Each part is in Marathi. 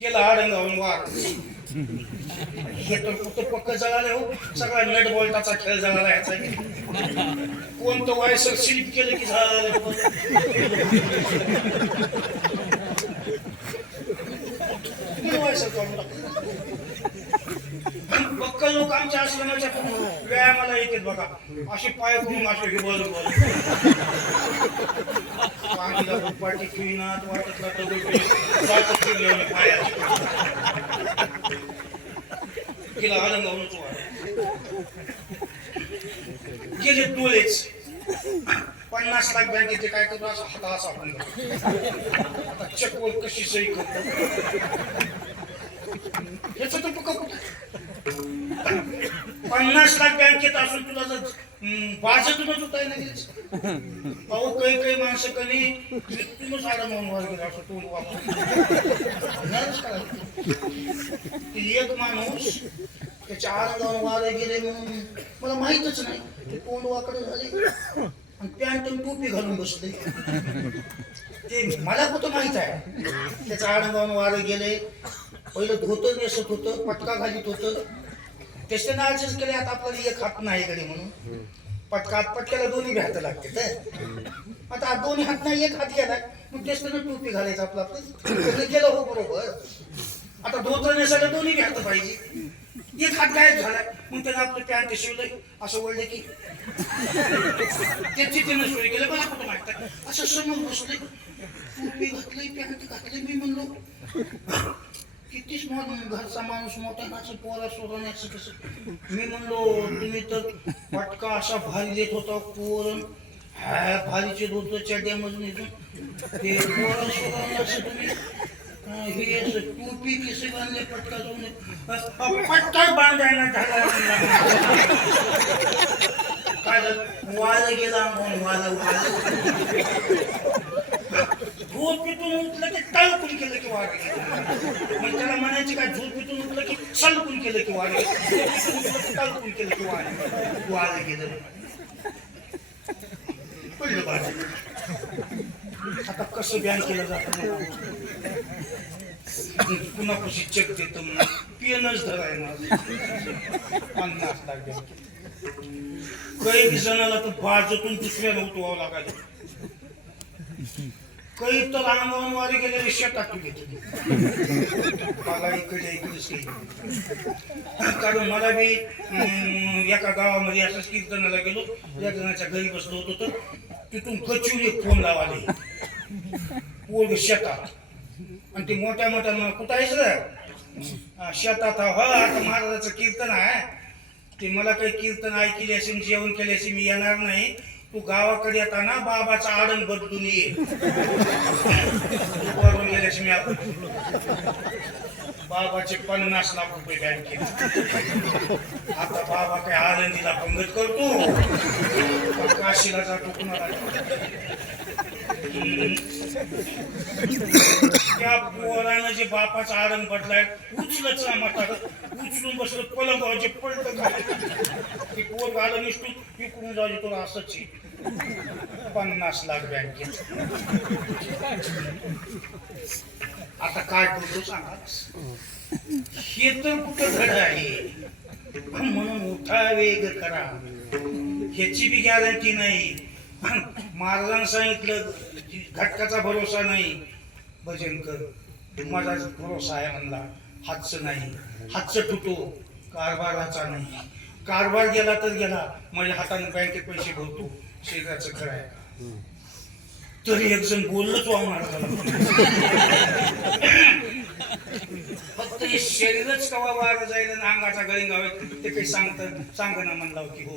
केला आडंगावून वार हे तर कुठं पक्क जळाले हो? सगळा नट बोल्टाचा खेळ जळाला याचा. कोणतं वायसर स्लिप केलं की झालं? वायसर काढून टाकलं? लोक आमच्या आश्रमाच्या व्यायामाला येतात बघा. अशी पाय करून असे हे बोल बोल पाणीला पाठी ठेवीनात वाटतला वाटत ठेवले पायात. तिला आलंगावूनच गेले डोळेच पन्नास लाख बँकेचे काय करतो असं हाता असा आपण आता चकवर कशी सही करतो याचं तर पक्का कुठं पन्नास लाख बँकेत असून तुला जर हम्म, बाजातूनच उठाय नाही. अहो काही काही माणसं कधी मृत्यूनच आडं म्हणून वर गेला असं तोंड वापर एक माणूस त्याच्या आडं वारे गेले म्हणून मला माहीतच नाही. ते तोंड वाकडे झाले. आणि पॅन्ट टोपी घालून बसले. ते मला कुठं माहीत आहे? त्याच्या आडं वारे गेले. पहिलं धोतर नेसत होतं पटका घालीत होतं. त्याचे नाचच केले आता आपल्याला एक हात नाही कडे म्हणून. पटका पटक्याला दोन्ही हात लागते तर आता दोन्ही हात नाही एक हात गेला मग तेच त्यानं टोपी घालायचं आपलं आपलं. केलं हो बरोबर. आता धोतर नेसायला दोन्ही हात पाहिजे. एक हात गायब झाला मग त्यानं आपलं पॅन्ट शिवलंय असं वळलं की. त्याची त्यानं सोय केलं मला कुठं आहे. असं समोर बसले टोपी घातली पॅन्ट घातली मी म्हणलो. कितीच मोठ घरचा माणूस मोठा नाची पोरा सोडवण्याचं कसं? मी म्हणलो तुम्ही तर पटका असा भारी देत होता पोरण हा भारीचे दूध चड्यामधून इथून ते पोरा सोडवण्याचं तुम्ही? हे टोपी किसे बांधले फटका जाऊन बांधायला झाला काय झालं? गेला म्हणून वाला वाला झोप पितून उठलं की टाळकून केलं की वाढ. मग त्याला म्हणायचे काय झोप पितून उठलं की सलकून केलं की वाढ. टाळकून केलं की वाढ. वाढ गेलं पहिलं पाहिजे आता कसं बॅन केलं जातं? पुन्हा कशी चेक देतो म्हणून? पेनच धराय पन्नास लाख काही जणाला तर बाजूतून दुसऱ्याला उठवावं लागायचं. काही तर अंगावर वारी गेलेले शेतात घेतली. मला इकडे इकडेच काही कारण मला बी एका गावामध्ये असंच कीर्तनाला गेलो. या जणाच्या घरी बसलो होतो तर तिथून कचुरी फोन लावाले पोरग शेतात. आणि ते मोठ्या मोठ्या कुठं आहेस रे? शेतात हा हो आता महाराजाचं कीर्तन आहे. ते मला काही कीर्तन ऐकले असेल जेवण केले असेल मी येणार नाही. तू गावाकडे येताना बाबाचा आडण बदलून ये. तू वरून गेल्यास मी आपण. बाबाचे पन्नास लाख रुपये बँकेत आता बाबा काय आनंदीला पंगत करतो. काशीला जातो कुणाला त्या पोरानं जे बापाचा आडण बदलाय उचलच ना म्हातारं. उचलून बसलं पलंग व्हायचे पडलं ते पोर आलं निसटून इकडून जाऊ तुला असंच पन्नास लाख बँकेत आता काय करतो सांगा? हे तर कुठं घड आहे? म्हणून मोठा वेग करा. ह्याची बी गॅरंटी नाही. महाराजांनी सांगितलं घटकाचा भरोसा नाही. भजन कर माझा भरोसा आहे म्हणला. हातचं नाही हातचं तुटो कारभाराचा नाही. कारभार गेला तर गेला माझ्या हाताने बँकेत पैसे भरतो. शेजारचं खरं आहे. तरी एक जण बोललं तो आम्हाला. फक्त हे शरीरच कवा वार जाईल आणि अंगाचा गळिंगाव ते काही सांगत सांगणं म्हणला की हो.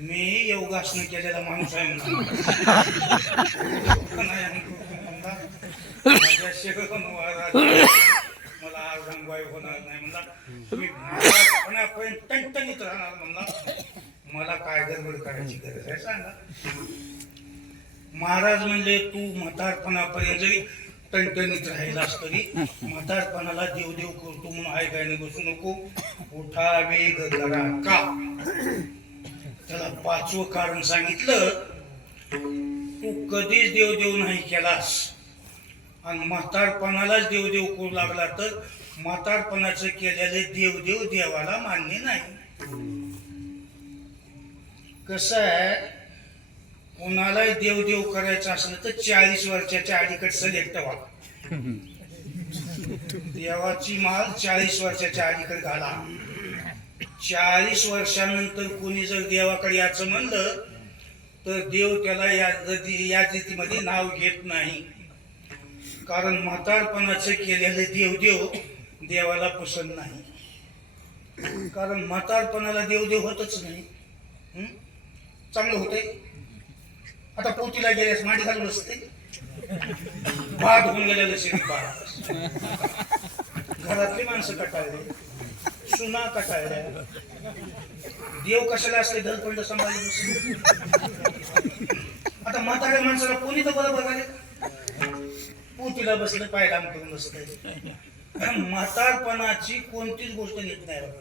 मी योगासनं केलेला माणूस आहे म्हणला. माझ्या वारा रंगवाई होणार नाही म्हणला तुम्ही म्हातारपणापर्यंत टणटणीत राहणार म्हणला मला काय गडबड करायची गरज आहे सांगा. महाराज म्हणले तू म्हातारपणापर्यंत जरी टणटणीत राहिलास तरी म्हातारपणाला देवदेव करतो म्हणून ऐकायला बसू नको. उठावे वेग का? त्याला पाचवं कारण सांगितलं तू कधीच देवदेव नाही केलास. आणि म्हातारपणालाच देवदेव करू लागला तर म्हातारपणाचं केलेले देवदेव देवाला मान्य नाही. कसं आहे? कोणालाही देवदेव करायचं असलं तर चाळीस वर्षाच्या अलीकडे सिलेक्ट व्हा. देवाची माल चाळीस वर्षाच्या अलीकडे घाला. चाळीस वर्षानंतर कोणी जर देवाकडे याचं म्हणलं तर देव त्याला या यादीमध्ये नाव घेत नाही. कारण म्हातारपणाचं केलेलं देवदेव देवाला पसंत नाही. कारण म्हातारपणाला देवदेव होतच नाही. चांगलं होतंय. आता पोतीला गेल्यास माडी घालून असते. भात होऊन गेलेलं शेती घरातली माणसं कटाळले. सुना कटाळल्या. देव कशाला असले धरपंड सांभाळले बसले. आता म्हाताऱ्या माणसाला कोणी तर बरोबर आले पोतीला बसलं पायलाम करून बसतंय. म्हातारपणाची कोणतीच गोष्ट येत नाही बघा.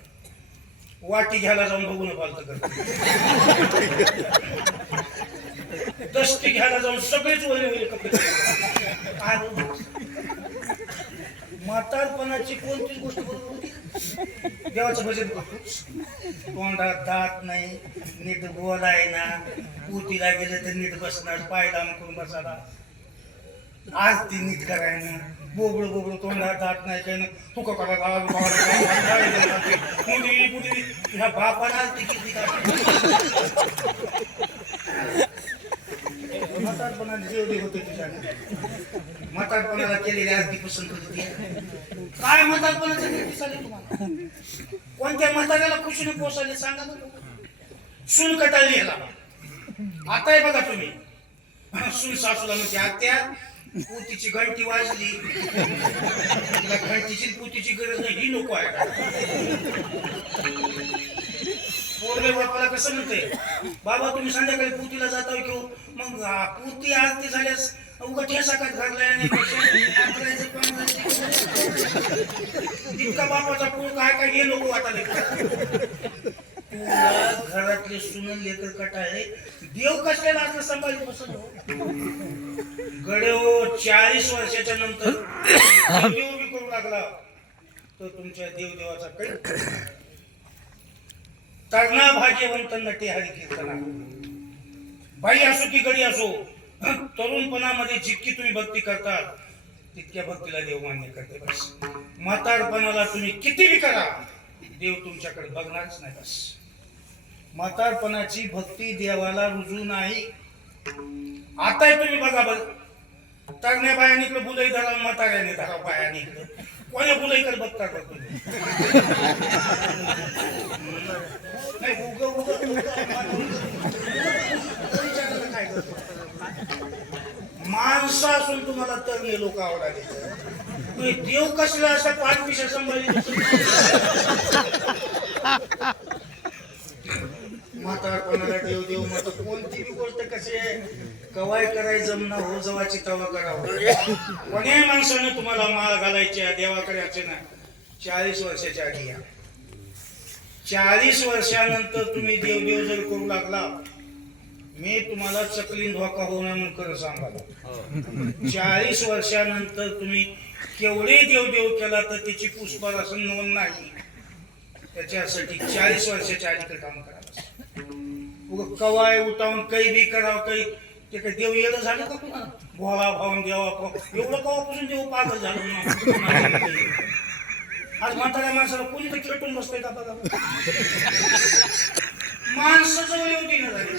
वाटी घ्यायला जाऊन बघून पालत करत दस्ती घ्यायला जाऊन सगळेच ओले ओले कपडे म्हातारपणाची कोणतीच गोष्ट देवाचं भजन तोंडात दात नाही नीट बोलाय ना. पुतीला गेलं तर नीट बसणार पाय लांब करून बसायला. आज ती नीट करायनं बोबड बोबळ तोंडात दात नाही काय ना तुका करा गावाला गावाला ह्या बापाला तिकीट किती होते म्हातारपणाला केलेली आज ती पसंत होती. काय म्हातारपणाचं तुम्हाला? कोणत्या म्हाताऱ्याला खुशीने पोसायला सांगा ना सून कटाळली ह्याला आता आहे बघा तुम्ही. सून सासूला म्हणते आत्या पुतीची घंटी वाजली. तिला घंटीची पोतीची पुतीची गरज नाही ही नको आहे. पोरगे बापाला कसं म्हणते बाबा तुम्ही संध्याकाळी पुतीला जाता घेऊ हो? मग आ, पुती आरती झाल्यास उगा ठेसा कात घातलाय नाही. तितका बापाचा पूळ काय काय हे नको वाटायला. घरातले सुनन लेकर कटाळे देव कसले असलं सांभाळले बसत हो? गडे हो, चाळीस वर्षाच्या नंतर देव उभी करू लागला. तर तुमच्या देवदेवाचा काही तरणा भाग्यवंत नटे हरी कीर्तना. बाई असो की गडी असो तरुणपणामध्ये जितकी तुम्ही भक्ती करतात तितक्या भक्तीला देव मान्य करते बस. म्हातारपणाला तुम्ही किती करा देव तुमच्याकडे बघणारच नाही बस. म्हातारपणाची भक्ती देवाला रुजू नाही आता तुम्ही बघा बघ तरण्या बायाने इकडे बुलई धरा म्हाताऱ्याने धरा बायाने इकडे कोण्या बुलईकडे बघता का तुम्ही नाही उग उग काय माणसं असून तुम्हाला तरणे लोक आवडायचे तुम्ही देव कसला असा पाच पिशा सांभाळली म्हातारपणाला देव देव म्हणतो कोणती गोष्ट कशी आहे कवाय कराय जमना हो जवाची तवा करावं. कोण्या माणसानं तुम्हाला माळ घालायची आहे देवाकडे अर्चना चाळीस वर्षाच्या आधी या. चाळीस वर्षानंतर तुम्ही देव देव जर करू लागला मी तुम्हाला चकलीन धोका होऊ नये म्हणून खरं सांगालो चाळीस वर्षानंतर तुम्ही केवढे देव देव केला तर त्याची पुष्पासन नोंद नाही. त्याच्यासाठी चाळीस वर्षाच्या अलीकडे काम करावं उग कवाय उठावून काही बी करावं काही ते काही देव येणं झालं का पुन्हा? भोळा भाऊन देवा एवढं कवापासून देव पागल झालं आज म्हाताऱ्या माणसाला कोणी तर खेटून बसतंय का बघा? माणसं जवळ येऊ दे झाली.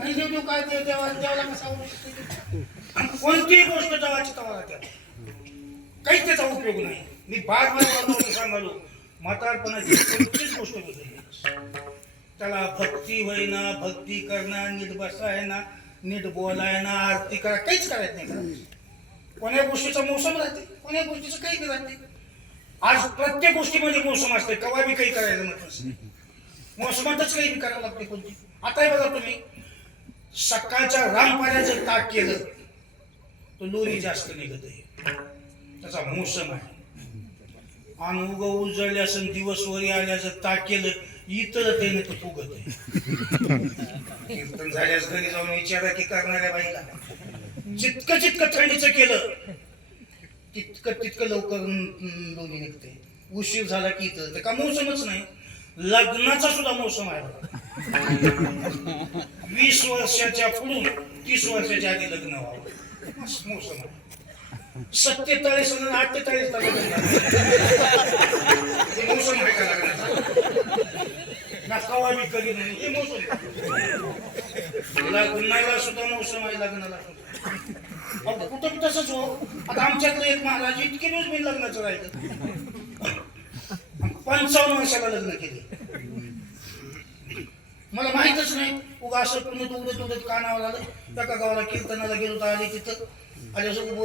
आणि देव देव काय ते देवा देवाला कसा आणि कोणतीही गोष्ट देवाची तवाला त्या काहीच त्याचा उपयोग नाही. मी बार बार सांगालो म्हातारपणाची कोणतीच गोष्ट बदलली त्याला भक्ती होईना भक्ती करणं नीट बसायना नीट बोलायना आरती करा काहीच करायचं नाही कोण्या गोष्टीचा मोसम राहते कोण्या गोष्टीचं काही बी राहते. आज प्रत्येक गोष्टीमध्ये मोसम असते कवा बी काही करायचं नसते मोसमातच काही बी करावं लागते कोणती. आता बघा तुम्ही सकाळच्या रामपाऱ्याचं ताक केलं तर लोणी जास्त निघत आहे त्याचा मोसम आहे. आणि उग उजळले असं दिवस वरी आल्या ताक केलं इतर त्याने तर फुगत आहे. कीर्तन झाल्यास घरी जाऊन विचारा की करणाऱ्या बाईला. जितकं जितकं थंडीचं केलं तितकं तितकं लवकर दोन्ही निघते. उशीर झाला की इथं का मोसमच नाही. लग्नाचा सुद्धा मोसम आहे वीस वर्षाच्या पुढून तीस वर्षाच्या आधी लग्न व्हावं. मौसम मोसम आहे. सत्तेचाळीस आणि अठ्ठेचाळीस ला लग्न झालं. ना कवा कधी नाही. हे मोसम सुद्धा मोसम आहे लग्नाला कुठं बी तसंच हो. आता आमच्याकडे एक महाराज इतके दिवस मी लग्नाचं राहिलं. पंचावन्न वर्षाला लग्न केले. मला माहितच नाही. उगा असं तुम्ही उडत उडत कानावर आलं. एका गावाला कीर्तनाला गेलो तर आले तिथं. आल्यासोबत बोल